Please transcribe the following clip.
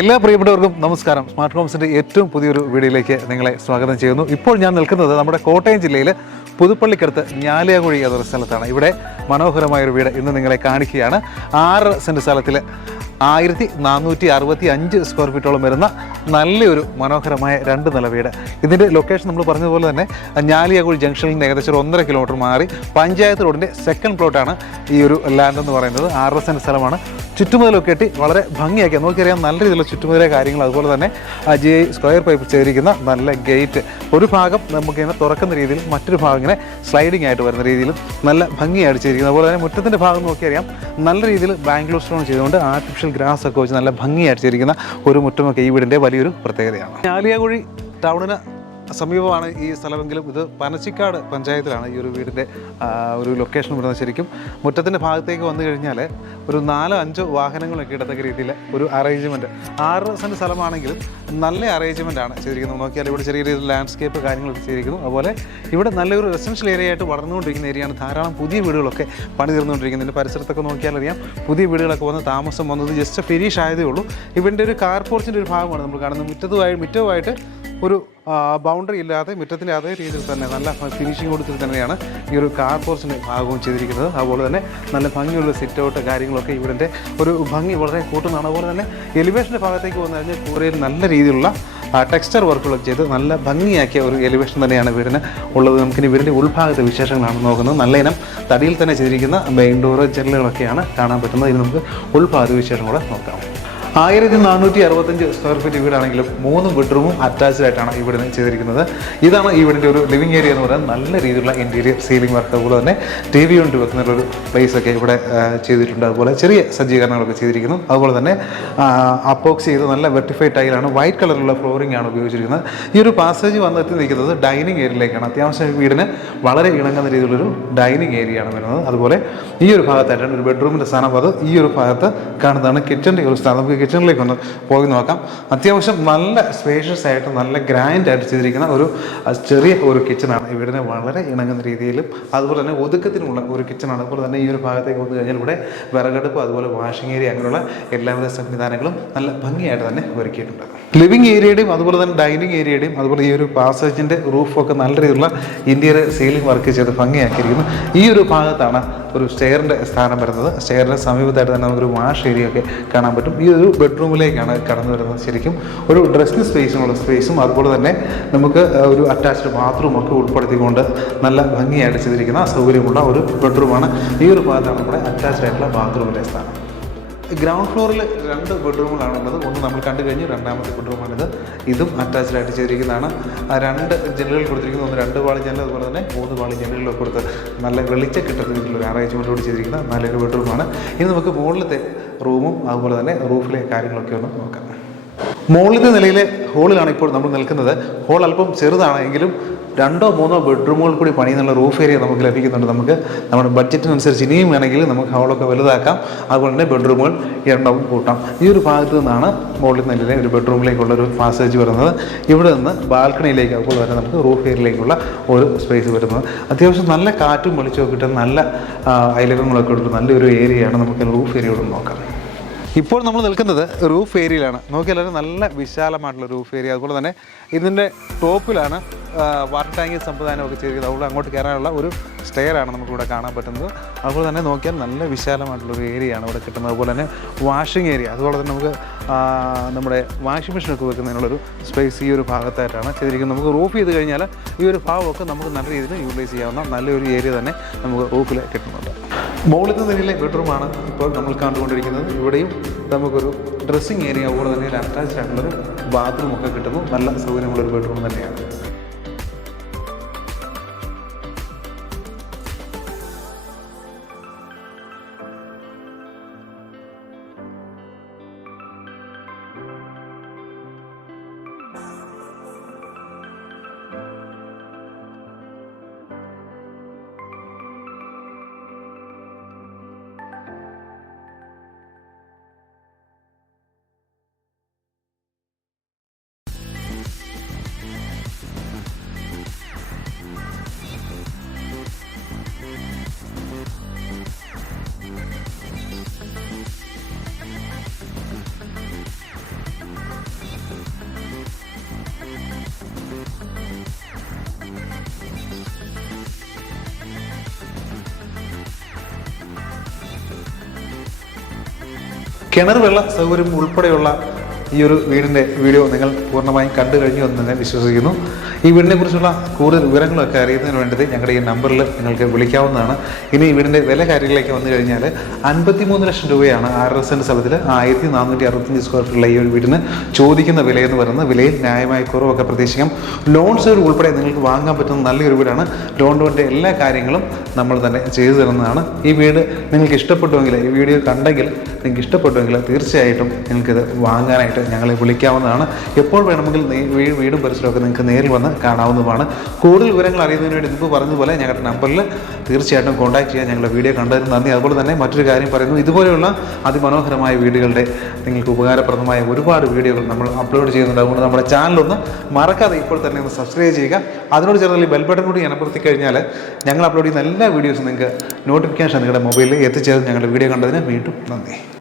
എല്ലാ പ്രിയപ്പെട്ടവർക്കും നമസ്കാരം. സ്മാർട്ട് ഹോംസിന്റെ ഏറ്റവും പുതിയൊരു വീഡിയോയിലേക്ക് നിങ്ങളെ സ്വാഗതം ചെയ്യുന്നു. ഇപ്പോൾ ഞാൻ നിൽക്കുന്നത് നമ്മുടെ കോട്ടയം ജില്ലയിൽ പുതുപ്പള്ളിക്കടുത്ത് ഞാലിയാകുഴി എന്നൊരു സ്ഥലത്താണ്. ഇവിടെ മനോഹരമായൊരു വീട് ഇന്ന് നിങ്ങളെ കാണിക്കുകയാണ്. ആറ് സെന്റ് സ്ഥലത്തിൽ ആയിരത്തി നാനൂറ്റി അറുപത്തി അഞ്ച് സ്ക്വയർ ഫീറ്റോളം വരുന്ന നല്ലൊരു മനോഹരമായ രണ്ട് നില വീട്. ഇതിന്റെ ലൊക്കേഷൻ നമ്മൾ പറഞ്ഞതുപോലെ തന്നെ ഞാലിയാകുഴി ജംഗ്ഷനിൽ നിന്ന് ഏകദേശം ഒരു ഒന്നര കിലോമീറ്റർ മാറി പഞ്ചായത്ത് റോഡിന്റെ സെക്കൻഡ് പ്ലോട്ടാണ് ഈ ഒരു ലാൻഡ് എന്ന് പറയുന്നത്. ആർ എസ് എന്റെ സ്ഥലമാണ്. ചുറ്റുമുതലൊക്കെ കെട്ടി വളരെ ഭംഗിയാക്കി. നമുക്കറിയാം നല്ല രീതിയിലുള്ള ചുറ്റുമുതലെ കാര്യങ്ങൾ. അതുപോലെ തന്നെ ജി സ്ക്വയർ പൈപ്പ് ചെയ്തിരിക്കുന്ന നല്ല ഗേറ്റ് ഒരു ഭാഗം നമുക്കിങ്ങനെ തുറക്കുന്ന രീതിയിൽ മറ്റൊരു ഭാഗം ഇങ്ങനെ സ്ലൈഡിംഗ് ആയിട്ട് വരുന്ന രീതിയിലും നല്ല ഭംഗിയായിട്ട് ചെയ്തിരിക്കുന്നത്. അതുപോലെ തന്നെ മുറ്റത്തിന്റെ ഭാഗം നോക്കിയറിയാം നല്ല രീതിയിൽ ബാംഗ്ലൂർ സ്റ്റോൺ ചെയ്തുകൊണ്ട് ആർട്ടിഫിഷ്യൽ ഗ്രാസ് ഒക്കെ വെച്ച് നല്ല ഭംഗിയായിട്ട് ചെയ്തിരിക്കുന്ന ഒരു മുറ്റമൊക്കെ ഈ വീടിന്റെ വലിയൊരു പ്രത്യേകതയാണ്. ഞാലിയാകുഴി ടൗണിന് സമീപമാണ് ഈ സ്ഥലമെങ്കിലും. ഇത് പനച്ചിക്കാട് പഞ്ചായത്തിലാണ് ഈ ഒരു വീടിന്റെ ഒരു ലൊക്കേഷൻ വരുന്നത് ശരിക്കും. മുറ്റത്തിന്റെ ഭാഗത്തേക്ക് വന്നു കഴിഞ്ഞാൽ ഒരു നാലോ അഞ്ചോ വാഹനങ്ങളൊക്കെ ഇടത്തക്ക രീതിയിൽ ഒരു അറേഞ്ച്മെന്റ് ആറ് സെന്റ് സ്ഥലമാണെങ്കിലും നല്ല അറേഞ്ച്മെന്റ് ആണ് ചെയ്തിരിക്കുന്നത്. നോക്കിയാൽ ഇവിടെ ചെറിയ രീതിയിൽ ലാൻഡ്സ്കേപ്പ് കാര്യങ്ങളൊക്കെ ചെയ്തിരിക്കുന്നു. അതുപോലെ ഇവിടെ നല്ലൊരു റെസിഡൻഷ്യൽ ഏരിയ ആയിട്ട് വളർന്നുകൊണ്ടിരിക്കുന്ന ഏരിയയാണ് ധാരാളം പുതിയ വീടുകളൊക്കെ പണി തീർന്നുകൊണ്ടിരിക്കുന്നത് ഇതിന്റെ പരിസരത്തൊക്കെ നോക്കിയാൽ അറിയാം. പുതിയ വീടുകളൊക്കെ വന്ന് താമസം വന്നത് ജസ്റ്റ് ഫിനിഷ് ആയതേ ഉള്ളൂ. ഇവന്റെ ഒരു കാർ പോർച്ചിന്റെ ഒരു ഭാഗമാണ് നമ്മൾ കാണുന്നത്. മുറ്റതുമായി മുറ്റവുമായിട്ട് ഒരു ബൗണ്ടറി ഇല്ലാതെ മുറ്റത്തിന്റെ അതേ രീതിയിൽ തന്നെ നല്ല ഫിനിഷിംഗ് കൊടുത്തിട്ട് തന്നെയാണ് ഈ ഒരു കാർ പോർച്ചിന്റെ ഭാഗവും ചെയ്തിരിക്കുന്നത്. അതുപോലെ തന്നെ നല്ല ഭംഗിയുള്ള സിറ്റ് ഔട്ട് കാര്യങ്ങളൊക്കെ ഇവിടുത്തെ ഒരു ഭംഗി വളരെ കൂട്ടുന്നതാണ്. അതുപോലെ തന്നെ എലിവേഷന്റെ ഭാഗത്തേക്ക് വന്നു കഴിഞ്ഞാൽ കൂടുതൽ നല്ല രീതിയിലുള്ള ടെക്സ്ചർ വർക്കുകളൊക്കെ ചെയ്ത് നല്ല ഭംഗിയാക്കിയ ഒരു എലിവേഷൻ തന്നെയാണ് വീടിന് ഉള്ളത്. നമുക്കിനി വീടിന്റെ ഉൾഭാഗത്തെ വിശേഷങ്ങളാണ് നോക്കുന്നത്. നല്ല ഇനം തടിയിൽ തന്നെ ചെയ്തിരിക്കുന്ന മെയിൻ ഡോറ് ജനലുകളൊക്കെയാണ് കാണാൻ പറ്റുന്നത്. ഇനി നമുക്ക് ഉൾഭാഗത്തെ വിശേഷം കൂടെ നോക്കാം. ആയിരത്തി നാനൂറ്റി അറുപത്തഞ്ച് സ്ക്വയർ ഫീറ്റ് വീടാണെങ്കിലും മൂന്ന് ബെഡ്റൂമും അറ്റാച്ച്ഡ് ആയിട്ടാണ് ഇവിടുന്ന് വീടിന് ചെയ്തിരിക്കുന്നത്. ഇതാണ് ഈ വീടിന്റെ ഒരു ലിവിംഗ് ഏരിയ എന്ന് പറയുന്നത്. നല്ല രീതിയിലുള്ള ഇന്റീരിയർ സീലിംഗ് വർക്ക് അതുപോലെ തന്നെ ടി വി കൊണ്ട് വെക്കുന്ന ഒരു പ്ലേസ് ഒക്കെ ഇവിടെ ചെയ്തിട്ടുണ്ട്. അതുപോലെ ചെറിയ സജ്ജീകരണങ്ങളൊക്കെ ചെയ്തിരിക്കുന്നു. അതുപോലെ തന്നെ അപ്പോക്സ് ചെയ്ത് നല്ല വെർട്ടിഫൈഡ് ടൈലാണ് വൈറ്റ് കളറിലുള്ള ഫ്ലോറിംഗ് ആണ് ഉപയോഗിച്ചിരിക്കുന്നത്. ഈ ഒരു പാസേജ് വന്നെത്തി നിൽക്കുന്നത് ഡൈനിങ് ഏരിയയിലേക്കാണ് അത്യാവശ്യം വീടിന് വളരെ ഇണങ്ങുന്ന രീതിയിലുള്ളൊരു ഡൈനിങ് ഏരിയ ആണ് വരുന്നത്. അതുപോലെ ഈ ഒരു ഭാഗത്തായിട്ടാണ് ഒരു ബെഡ്റൂമിന്റെ സ്ഥാനം. അത് ഈ ഒരു ഭാഗത്ത് കാണുന്നതാണ്. കിച്ചന്റെ ഒരു സ്ഥാനം നമുക്ക് കിച്ചണിലേക്ക് ഒന്ന് പോയി നോക്കാം. അത്യാവശ്യം നല്ല സ്പേഷ്യസ് ആയിട്ട് നല്ല ഗ്രാൻഡ് ആയിട്ട് ചെയ്തിരിക്കുന്ന ഒരു ചെറിയ ഒരു കിച്ചണാണ് ഇവിടെ വളരെ ഇണങ്ങുന്ന രീതിയിലും അതുപോലെ തന്നെ ഒതുക്കത്തിനുള്ള ഒരു കിച്ചണാണ് അതുപോലെ തന്നെ ഈ ഒരു ഭാഗത്തേക്ക് വന്നു കഴിഞ്ഞാൽ ഇവിടെ വിറകടുപ്പ് അതുപോലെ വാഷിംഗ് ഏരിയ അങ്ങനെയുള്ള എല്ലാവിധ സംവിധാനങ്ങളും നല്ല ഭംഗിയായിട്ട് തന്നെ ഒരുക്കിയിട്ടുണ്ട്. ലിവിംഗ് ഏരിയയുടെയും അതുപോലെ തന്നെ ഡൈനിങ് ഏരിയയുടെയും അതുപോലെ ഈ ഒരു പാസേജിന്റെ റൂഫൊക്കെ നല്ല രീതിയിലുള്ള ഇന്ത്യയുടെ സീലിംഗ് വർക്ക് ചെയ്ത് ഭംഗിയാക്കിയിരിക്കുന്നു. ഈ ഒരു ഭാഗത്താണ് ഒരു സ്റ്റെയറിന്റെ സ്ഥാനം വരുന്നത്. സ്റ്റെയറിന്റെ സമീപത്തായിട്ട് തന്നെ നമുക്കൊരു വാഷ് ഏരിയ ഒക്കെ കാണാൻ പറ്റും. ഈ ഒരു ബെഡ്റൂമിലേക്കാണ് കടന്നു വരുന്നത്. ശരിക്കും ഒരു ഡ്രസ്സിംഗ് സ്പേസിനുള്ള സ്പേസും അതുപോലെ തന്നെ നമുക്ക് ഒരു അറ്റാച്ച്ഡ് ബാത്റൂം ഒക്കെ ഉൾപ്പെടുത്തിക്കൊണ്ട് നല്ല ഭംഗിയായിട്ട് ചെയ്തിരിക്കുന്ന സൗകര്യമുള്ള ഒരു ബെഡ്റൂമാണ് ഈ ഒരു ഭാഗത്താണ് നമ്മുടെ അറ്റാച്ച്ഡ് ആയിട്ടുള്ള ബാത്റൂമിലെ സ്ഥാനം. ഗ്രൗണ്ട് ഫ്ലോറിൽ രണ്ട് ബെഡ്റൂമുകളാണ് ഉള്ളത് ഒന്ന് നമ്മൾ കണ്ടു കഴിഞ്ഞു രണ്ടാമത്തെ ബെഡ്റൂമാണിത് ഇതും അറ്റാച്ച്ഡ് ആയിട്ട് ചെയ്തിരിക്കുന്നതാണ്. ആ രണ്ട് ജനലുകൾ കൊടുത്തിരിക്കുന്നത് ഒന്ന് രണ്ട് പാളി ജനൽ അതുപോലെ തന്നെ മൂന്ന് പാളി ജനലുകളൊക്കെ കൊടുത്ത് നല്ല വെളിച്ചം കിട്ടുന്ന രീതിയിലുള്ള അറേഞ്ച്മെന്റോട് ചെയ്തിരിക്കുന്ന നല്ലൊരു ബെഡ്റൂമാണ് ഇനി നമുക്ക് മുകളിലത്തെ റൂമും അതുപോലെ തന്നെ റൂഫിലെ കാര്യങ്ങളൊക്കെ ഒന്ന് നോക്കാം. മുകളിലത്തെ നിലയിലെ ഹോളിലാണ് ഇപ്പോൾ നമ്മൾ നിൽക്കുന്നത്. ഹോൾ അല്പം ചെറുതാണ് എങ്കിലും രണ്ടോ മൂന്നോ ബെഡ്റൂമുകൾ കൂടി പണിയുന്നുള്ള റൂഫ് ഏരിയ നമുക്ക് ലഭിക്കുന്നുണ്ട്. നമുക്ക് നമ്മുടെ ബഡ്ജറ്റിനനുസരിച്ച് ഇനിയും വേണമെങ്കിൽ നമുക്ക് ഹോളൊക്കെ വലുതാക്കാം. അതുപോലെ തന്നെ ബെഡ്റൂമുകൾ എണ്ണവും കൂട്ടാം. ഈ ഒരു ഭാഗത്ത് നിന്നാണ് മുകളിൽ നിലയിലെ ഒരു ബെഡ്റൂമിലേക്കുള്ള ഒരു പാസേജ് വരുന്നത്. ഇവിടെ നിന്ന് ബാൽക്കണിയിലേക്ക് അപ്പോൾ വരെ നമുക്ക് റൂഫ് ഏരിയയിലേക്കുള്ള ഒരു സ്പേസ് വരുന്നത്. അത്യാവശ്യം നല്ല കാറ്റും വെളിച്ചവും കിട്ടുന്ന നല്ല അയലകങ്ങളൊക്കെ ഉള്ള നല്ലൊരു ഏരിയയാണ് നമുക്ക് റൂഫ് ഏരിയയോട് നോക്കാം. ഇപ്പോൾ നമ്മൾ നിൽക്കുന്നത് റൂഫ് ഏരിയയിലാണ് നോക്കിയാലും നല്ല വിശാലമായിട്ടുള്ള റൂഫ് ഏരിയ അതുപോലെ തന്നെ ഇതിന്റെ ടോപ്പിലാണ് വാട്ടർ സംവിധാനം സംവിധാനമൊക്കെ ചെയ്തിരിക്കുന്നത് അതുകൊണ്ട് അങ്ങോട്ട് കയറാനുള്ള ഒരു സ്റ്റെയറാണ് നമുക്കിവിടെ കാണാൻ പറ്റുന്നത്. അതുപോലെ തന്നെ നോക്കിയാൽ നല്ല വിശാലമായിട്ടുള്ള ഒരു ഏരിയയാണ് ഇവിടെ കിട്ടുന്നത്. അതുപോലെ തന്നെ വാഷിംഗ് ഏരിയ അതുപോലെ തന്നെ നമുക്ക് നമ്മുടെ വാഷിംഗ് മെഷീനൊക്കെ വെക്കുന്നതിനുള്ളൊരു സ്പേസ് ഈ ഒരു ഭാഗത്തായിട്ടാണ് ചെയ്തിരിക്കുന്നത്. നമുക്ക് റൂഫ് ചെയ്ത് കഴിഞ്ഞാൽ ഈ ഒരു ഭാഗമൊക്കെ നമുക്ക് നല്ല രീതിയിൽ യൂട്ടിലൈസ് ചെയ്യാവുന്ന നല്ലൊരു ഏരിയ തന്നെ നമുക്ക് റൂഫിൽ കിട്ടുന്നുണ്ട്. മുകളിലത്തെ നിലയിലെ ബെഡ്റൂമാണ് ഇപ്പോൾ നമ്മൾ കണ്ടുകൊണ്ടിരിക്കുന്നത്. ഇവിടെയും നമുക്കൊരു ഡ്രസ്സിങ് ഏരിയ അതുപോലെ തന്നെ അറ്റാച്ച്ഡ് ആയിട്ടുള്ളൊരു ബാത്റൂമൊക്കെ കിട്ടുന്നു. നല്ല സൗകര്യമുള്ളൊരു ബെഡ്റൂം തന്നെയാണ്. കിണർ വെള്ള സൗകര്യം ഉൾപ്പെടെയുള്ള ഈ ഒരു വീടിന്റെ വീഡിയോ നിങ്ങൾ പൂർണമായും കണ്ടു കഴിഞ്ഞു എന്ന് തന്നെ വിശ്വസിക്കുന്നു. ഈ വീടിനെ കുറിച്ചുള്ള കൂടുതൽ വിവരങ്ങളൊക്കെ അറിയുന്നതിന് വേണ്ടത് ഞങ്ങളുടെ ഈ നമ്പറിൽ നിങ്ങൾക്ക് വിളിക്കാവുന്നതാണ്. ഇനി ഈ വീടിന്റെ വില കാര്യങ്ങളിലേക്ക് വന്നു കഴിഞ്ഞാൽ അൻപത്തിമൂന്ന് ലക്ഷം രൂപയാണ് ആറ് എന്റെ സ്ഥലത്തിൽ ആയിരത്തി നാനൂറ്റി അറുപത്തഞ്ച് സ്ക്വയർ ഫീറ്റുള്ള ഈ ഒരു വീടിന് ചോദിക്കുന്ന വിലയെന്ന് പറയുന്നത് വിലയിൽ ന്യായമായ കുറവൊക്കെ പ്രതീക്ഷിക്കാം. ലോൺസ് ഉൾപ്പെടെ നിങ്ങൾക്ക് വാങ്ങാൻ പറ്റുന്ന നല്ലൊരു വീടാണ്. ലോൺ ലോണിന്റെ എല്ലാ കാര്യങ്ങളും നമ്മൾ തന്നെ ചെയ്തു തരുന്നതാണ്. ഈ വീട് നിങ്ങൾക്ക് ഇഷ്ടപ്പെട്ടുവെങ്കിൽ ഈ വീഡിയോ കണ്ടെങ്കിൽ നിങ്ങൾക്ക് ഇഷ്ടപ്പെട്ടുവെങ്കിൽ തീർച്ചയായിട്ടും നിങ്ങൾക്കിത് വാങ്ങാനായിട്ട് ഞങ്ങളെ വിളിക്കാവുന്നതാണ്. എപ്പോൾ വേണമെങ്കിൽ വീടും പരിസരമൊക്കെ നിങ്ങൾക്ക് നേരിൽ വന്ന് കാണാവുന്നതുമാണ്. കൂടുതൽ വിവരങ്ങൾ അറിയുന്നതിന് വേണ്ടി മുമ്പ് പറഞ്ഞതുപോലെ ഞങ്ങളുടെ നമ്പറിൽ തീർച്ചയായിട്ടും കോൺടാക്ട് ചെയ്യാൻ ഞങ്ങളുടെ വീഡിയോ കണ്ടതിന് നന്ദി. അതുപോലെ തന്നെ മറ്റൊരു കാര്യം പറയുന്നു. ഇതുപോലെയുള്ള അതിമനോഹരമായ വീടുകളുടെ നിങ്ങൾക്ക് ഉപകാരപ്രദമായ ഒരുപാട് വീഡിയോകൾ നമ്മൾ അപ്ലോഡ് ചെയ്യുന്നുണ്ട്. അതുകൊണ്ട് നമ്മുടെ ചാനലൊന്ന് മറക്കാതെ ഇപ്പോൾ തന്നെ ഒന്ന് സബ്സ്ക്രൈബ് ചെയ്യുക. അതിനോട് ചേർന്ന് ഈ ബെൽ ബട്ടൺ കൂടി അനപ്പെടുത്തി കഴിഞ്ഞാൽ ഞങ്ങൾ അപ്ലോഡ് ചെയ്യുന്ന എല്ലാ വീഡിയോസും നിങ്ങൾക്ക് നോട്ടിഫിക്കേഷൻ നിങ്ങളുടെ മൊബൈലിൽ എത്തിച്ചേർന്ന് ഞങ്ങളുടെ വീഡിയോ കണ്ടതിന് വീണ്ടും നന്ദി.